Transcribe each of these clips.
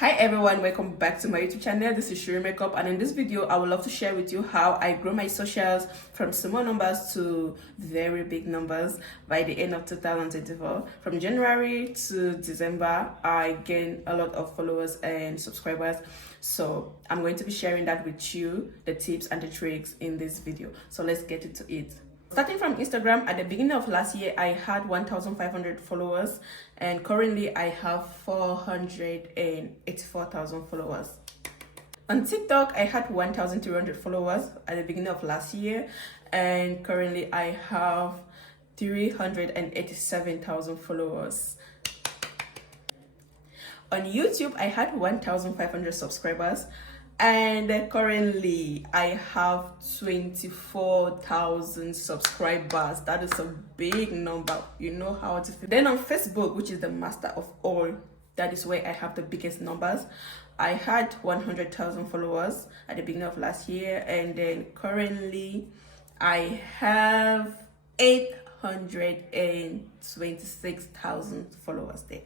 Hi everyone, welcome back to my YouTube channel. This is Shuri Makeup, and in this video I would love to share with you how I grow my socials from small numbers to very big numbers by the end of 2024. From January to December, I gained a lot of followers and subscribers, so I'm going to be sharing that with you, the tips and the tricks in this video. So let's get into it. Starting from Instagram, at the beginning of last year, I had 1,500 followers, and currently I have 484,000 followers. On TikTok, I had 1,300 followers at the beginning of last year, and currently I have 387,000 followers. On YouTube, I had 1,500 subscribers, and currently I have 24,000 subscribers. That is a big number. You know how to feel. Then on Facebook, which is the master of all, that is where I have the biggest numbers. I had 100,000 followers at the beginning of last year, and then currently I have 826,000 followers there.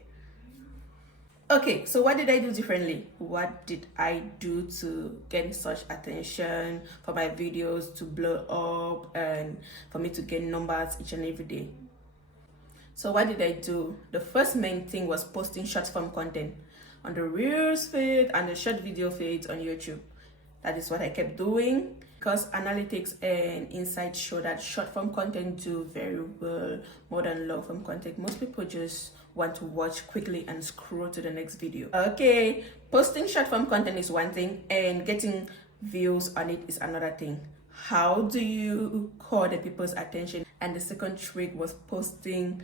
Okay, so what did I do differently? What did I do to get such attention, for my videos to blow up and for me to get numbers each and every day? So what did I do? The first main thing was posting short form content on the Reels feed and the short video feed on YouTube. That is what I kept doing, because analytics and insights show that short form content do very well more than long form content. Most people just want to watch quickly and scroll to the next video. Okay, posting short form content is one thing, and getting views on it is another thing. How do you call the people's attention? And the second trick was posting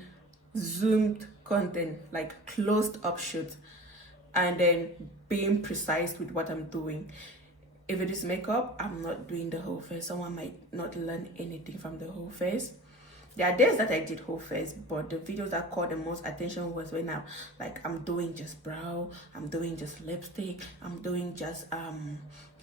zoomed content, like closed up shoot, and then being precise with what I'm doing. If it is makeup, I'm not doing the whole face. Someone might not learn anything from the whole face. There are days that I did whole face, but the videos that caught the most attention was when I'm doing just brow, I'm doing just lipstick, I'm doing just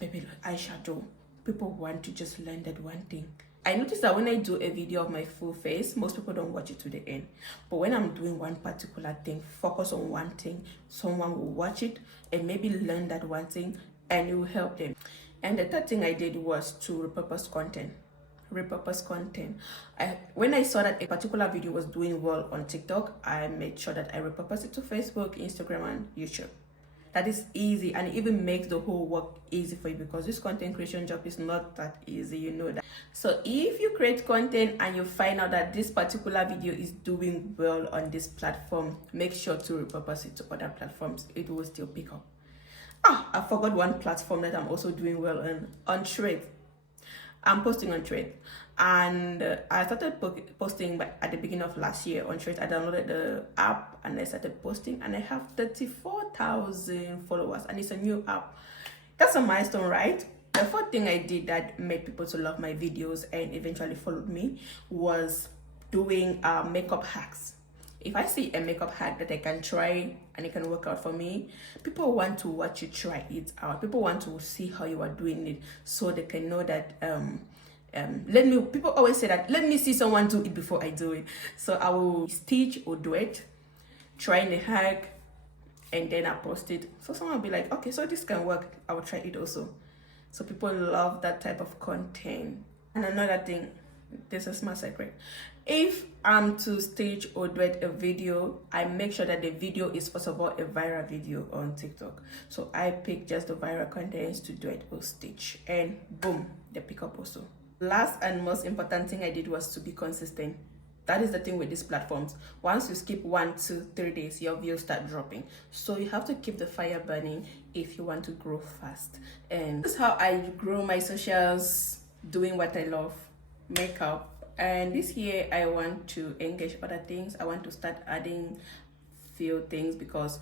maybe eyeshadow. People want to just learn that one thing. I noticed that when I do a video of my full face, most people don't watch it to the end. But when I'm doing one particular thing, focus on one thing, someone will watch it and maybe learn that one thing, and it will help them. And the third thing I did was to repurpose content. When I saw that a particular video was doing well on TikTok, I made sure that I repurposed it to Facebook, Instagram, and YouTube. That is easy, and it even makes the whole work easy for you, because this content creation job is not that easy, you know that. So if you create content and you find out that this particular video is doing well on this platform, make sure to repurpose it to other platforms. It will still pick up. I forgot one platform that I'm also doing well on Thread. I'm posting on Thread, and I started posting at the beginning of last year on Thread. I downloaded the app and I started posting, and I have 34,000 followers, and it's a new app. That's a milestone, right? The fourth thing I did that made people to love my videos and eventually followed me was doing makeup hacks. If I see a makeup hack that I can try and it can work out for me, people want to watch you try it out. People want to see how you are doing it, so they can know that people always say that, let me see someone do it before I do it. So I will stitch or do it, try the hack, and then I post it. So someone will be like, okay, so this can work, I will try it also. So people love that type of content. And another thing, this is my secret. If I'm to stage or duet a video, I make sure that the video is first of all a viral video on TikTok. So I pick just the viral contents to duet or stitch, and boom, they pick up also. Last and most important thing I did was to be consistent. That is the thing with these platforms. Once you skip 1, 2, 3 days, your views start dropping. So you have to keep the fire burning if you want to grow fast. And this is how I grow my socials, doing what I love, makeup. And this year I want to engage other things. I want to start adding few things, because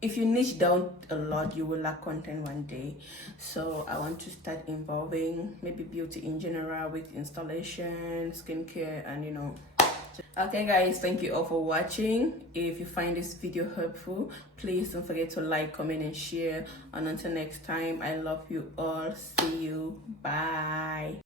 if you niche down a lot, you will lack content one day. So I want to start involving maybe beauty in general with installation, skincare, and Okay guys, thank you all for watching. If you find this video helpful, please don't forget to like, comment, and share. And until next time, I love you all. See you. Bye.